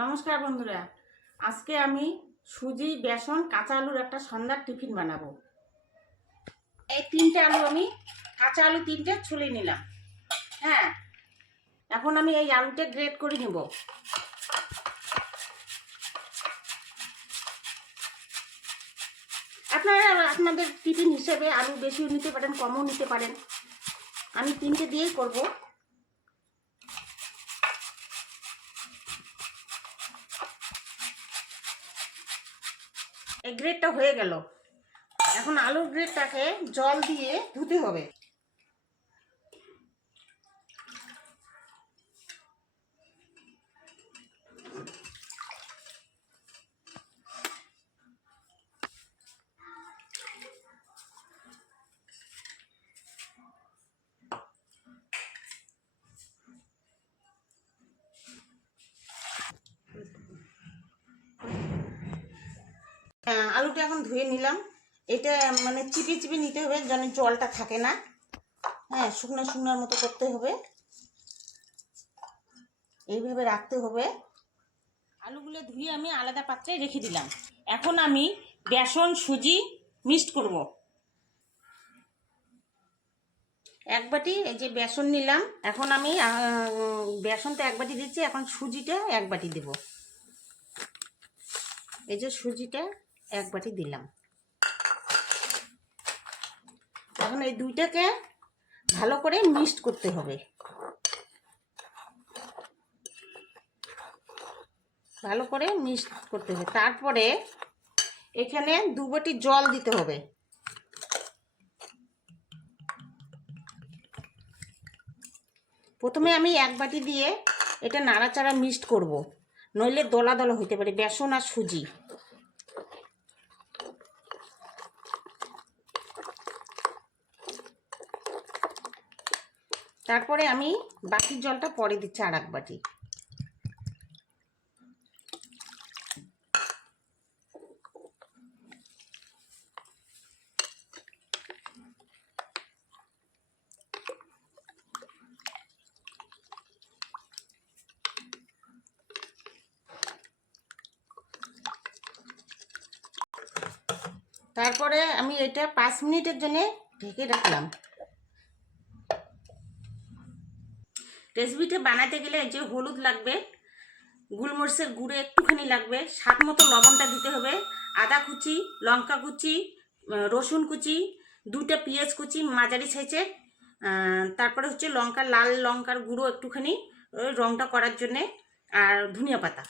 নমস্কার বন্ধুরা, আজকে আমি সুজি বেসন কাঁচা আলুর একটা সন্ধ্যার টিফিন বানাবো। এই তিনটে আলু আমি কাঁচা আলু তিনটে ছুলে নিলাম। হ্যাঁ, এখন আমি এই আলুটা গ্রেট করে নেব। আপনারা আপনাদের টিফিন হিসেবে আলু বেশিও নিতে পারেন, কমও নিতে পারেন। আমি তিনটে দিয়েই করব। এই গ্রেটটা হয়ে গেল। এখন আলুর গ্রেটটাকে জল দিয়ে ধুতে হবে। আলুটা এখন ধুয়ে নিলাম। এটা মানে চিপে চিপে নিতে হবে যেন জলটা থাকে না। হ্যাঁ, শুকনো শুকনোর মতো করতে হবে, এইভাবে রাখতে হবে। আলুগুলো ধুয়ে আমি আলাদা পাত্রে রেখে দিলাম। এখন আমি বেসন সুজি মিক্সড করব। এক বাটি এই যে বেসন নিলাম। এখন আমি বেসনটা এক বাটি দিচ্ছি, এখন সুজিটা এক বাটি দেব। এই যে সুজিটা এক বাটি দিলাম। এখন এই দুইটাকে ভালো করে মিক্সড করতে হবে, ভালো করে মিক্সড করতে হবে। তারপরে এখানে 2 বাটি জল দিতে হবে। প্রথমে আমি এক বাটি দিয়ে এটা নাড়াচাড়া মিক্সড করব, নইলে দলা দলা হইতে পারে বেসন আর সুজি। তারপরে আমি বাকি জলটা পরে দিচ্ছি আর এক বাটি। তারপরে আমি এটা 5 মিনিটের জন্য ঢেকে রাখলাম। রেসিপিটা বানাতে গেলে এই যে হলুদ লাগবে, গোলমরিচের গুঁড়ো একটুখানি লাগবে, স্বাদ মতো লবণটা দিতে হবে, আদা কুচি, লঙ্কা কুচি, রসুন কুচি, 2টা পেঁয়াজ কুচি মাঝারি সাইজের, তারপরে হচ্ছে লাল লঙ্কার গুঁড়ো একটুখানি ওই রঙটা করার জন্যে, আর ধনিয়া পাতা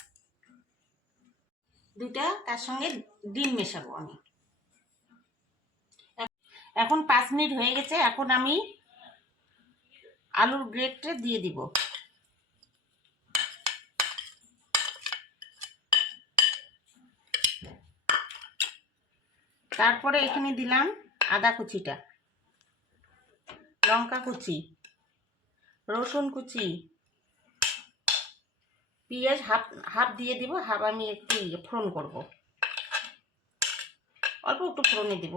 2টা, তার সঙ্গে ডিম মেশাবো আমি। এখন 5 মিনিট হয়ে গেছে। এখন আমি আলুর গ্রেটটা দিয়ে দিব। তারপরে এখানে দিলাম আদা কুচিটা, লঙ্কা কুচি, রসুন কুচি, পেঁয়াজ হাফ দিয়ে দিব, হাফ আমি একটু ফোড়ন করব, অল্প একটু ফোড়নে দিব।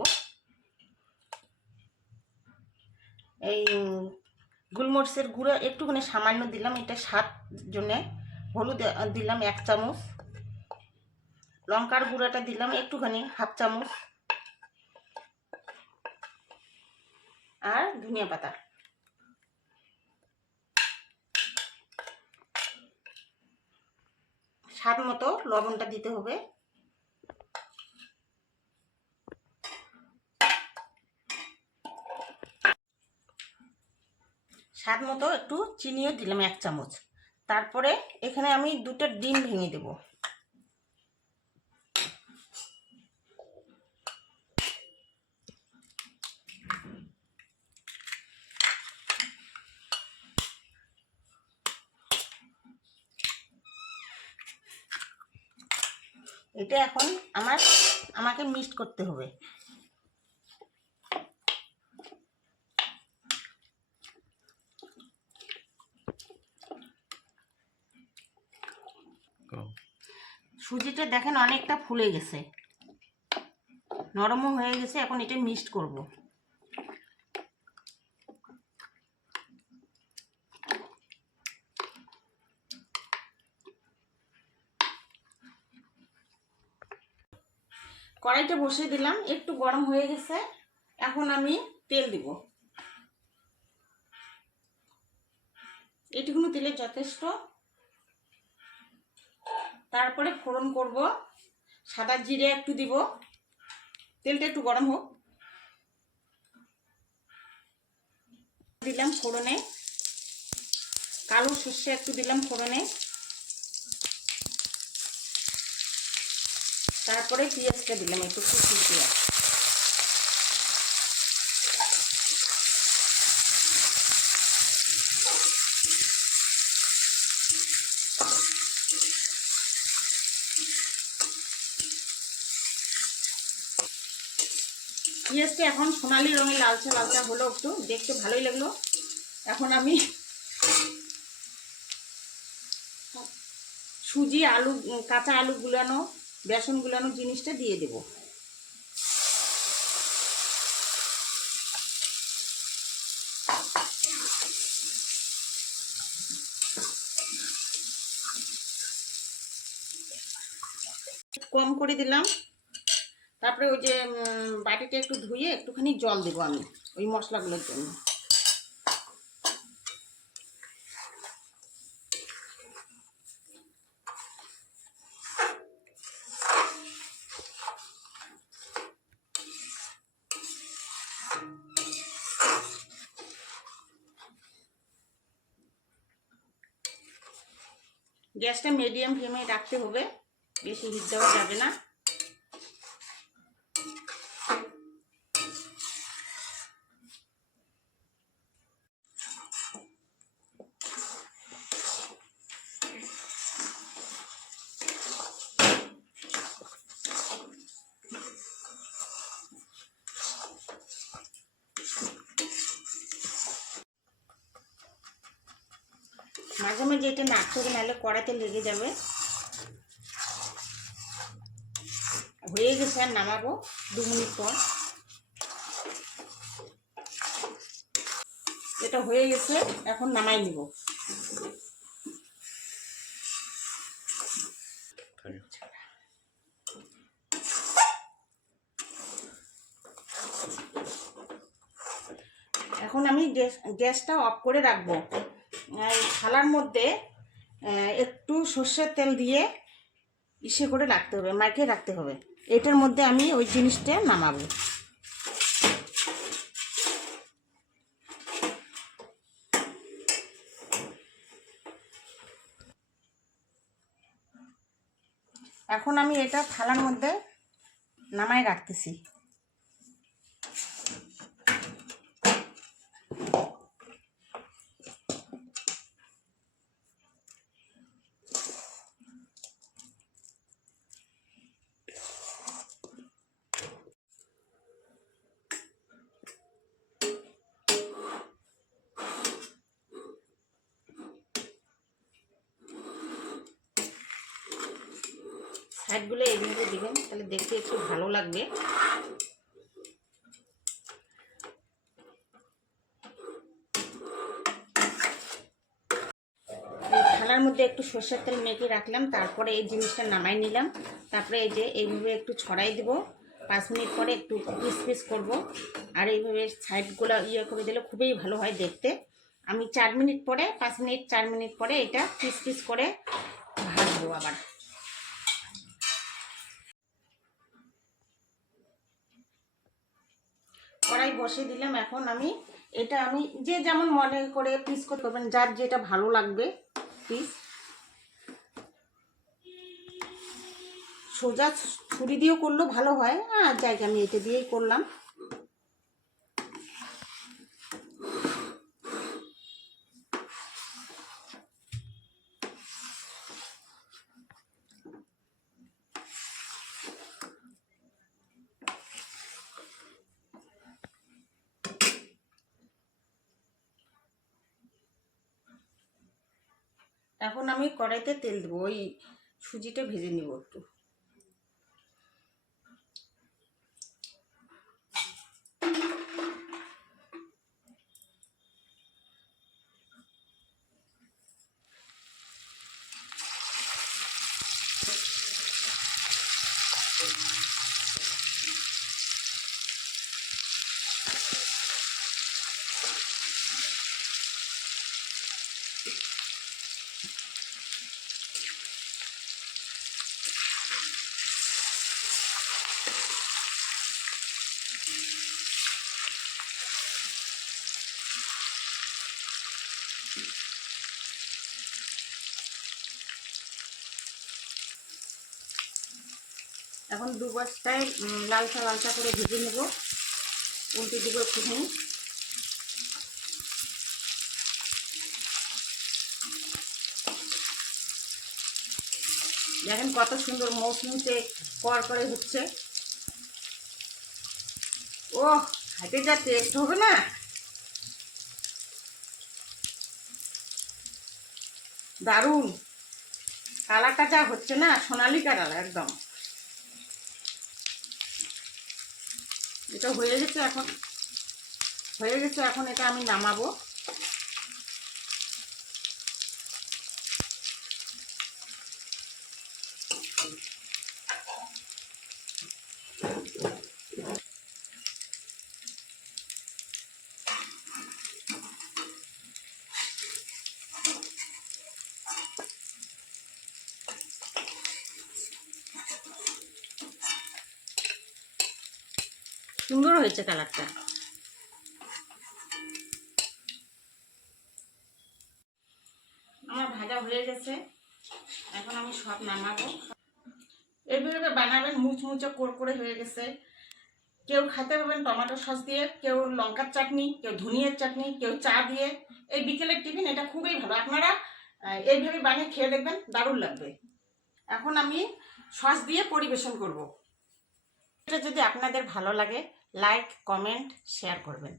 এই গোলমরিচের গুঁড়ো একটুখানি সামান্য দিলাম, এটা স্বাদ জন্যে। হলুদ দিলাম 1 চামচ, লঙ্কার গুঁড়োটা দিলাম একটুখানি, হাফ চামচ, আর ধনিয়া পাতা। স্বাদ মতো লবণটা দিতে হবে। স্বাদ মতো একটু চিনিও দিলাম 1 চামচ। তারপরে এখানে আমি 2টা ডিম ভেঙে দেব। এটা এখন আমাকে মিক্সড করতে হবে। সুজিটা দেখেন অনেকটা ফুলে গেছে, নরমও হয়ে গেছে। এখন এটা মিক্সড করব। কড়াইটা বসিয়ে দিলাম, একটু গরম হয়ে গেছে। এখন আমি তেল দিব, এটুকুনো তেলে যথেষ্ট। তারপরে ফোড়ন করব, সাদা জিরে একটু দিব। তেলটা একটু গরম হোক, দিলাম ফোড়নে কালো সর্ষে একটু দিলাম ফোড়নে। তারপরে পেঁয়াজটা দিলাম একটু কুচি পেঁয়াজ। পেঁয়াজটা এখন সোনালি রঙের লালচা লালচা হলো, একটু দেখতে ভালোই লাগলো। এখন আমি সুজি, আলু, কাঁচা আলু গুলানো, বেসন গুলানো জিনিসটা দিয়ে দেব। কম করে দিলাম। তারপরে ওই যে বাটিটা একটু ধুয়ে একটুখানি জল দেবো আমি ওই মশলাগুলোর জন্য। গ্যাসটা মিডিয়াম ফ্লেমে রাখতে হবে, বেশি হিট দেওয়া যাবে না। মাঝে মাঝে এটা নাড়তে হবে, নাহলে কড়াইতে লেগে যাবে। হয়ে গেছে, আর নামাবো 2 মিনিট পর। এটা হয়ে গেছে, এখন নামাই নিব। এখন আমি গ্যাসটা অফ করে রাখবো। থালার মধ্যে একটু সর্ষের তেল দিয়ে ইসে করে রাখতে হবে, মাখিয়ে রাখতে হবে। এটার মধ্যে আমি ওই জিনিসটা নামাবো। এখন আমি এটা থালার মধ্যে নামাই রাখতেছি। সাইডগুলো এইভাবে দিবেন, তাহলে দেখতে একটু ভালো লাগবে। থালার মধ্যে একটু সর্ষের তেল মেখে রাখলাম, তারপরে এই জিনিসটা নামাই নিলাম। তারপরে এই যে এইভাবে একটু ছড়াই দিব। 5 মিনিট পরে একটু পিস পিস করবো। আর এইভাবে সাইডগুলো ইয়ে করে দিলে খুবই ভালো হয় দেখতে। আমি 4 মিনিট পরে, 5 মিনিট 4 মিনিট পরে এটা পিস পিস করে ভাজবো আবার। কড়াই বসিয়ে দিলাম। এখন আমি এটা যে যেমন মনে করে পিস করতে পারবেন, যার যেটা ভালো লাগবে পিস। সোজা ছুরি দিয়েও করলেও ভালো হয়, আর জায়গা আমি এটা দিয়েই করলাম। এখন আমি কড়াইতে তেল দেবো, ওই সুজিটা ভেজে নিব একটু। এখন দু বস্তায় লালচা লালচা করে ভেজে নেব, উল্টে দেবো একটুখানি। দেখেন কত সুন্দর মৌসুমিতে করে হচ্ছে। ও হাতে যা টেস্ট হবে না, দারুণ। কালারটা যা হচ্ছে না, সোনালি কালার একদম। এটা হয়ে গেছে, এখন এটা আমি নামাবো। সুন্দর হয়েছে কালারটা। আমার ভাজা হয়ে গেছে, এখন আমি সব নামাবো। এইভাবে বানাবেন, মুচমুচে করে হয়ে গেছে। কেউ খেতে পাবেন টমেটো সস দিয়ে, কেউ লঙ্কার চাটনি, কেউ ধনিয়ার চাটনি, কেউ চা দিয়ে। এই বিকেলের টিফিন এটা খুবই ভালো, আপনারা এইভাবে বানিয়ে খেয়ে দেখবেন, দারুণ লাগবে। এখন আমি সস দিয়ে পরিবেশন করব। এটা যদি আপনাদের ভালো লাগে, লাইক, কমেন্ট, শেয়ার করবেন।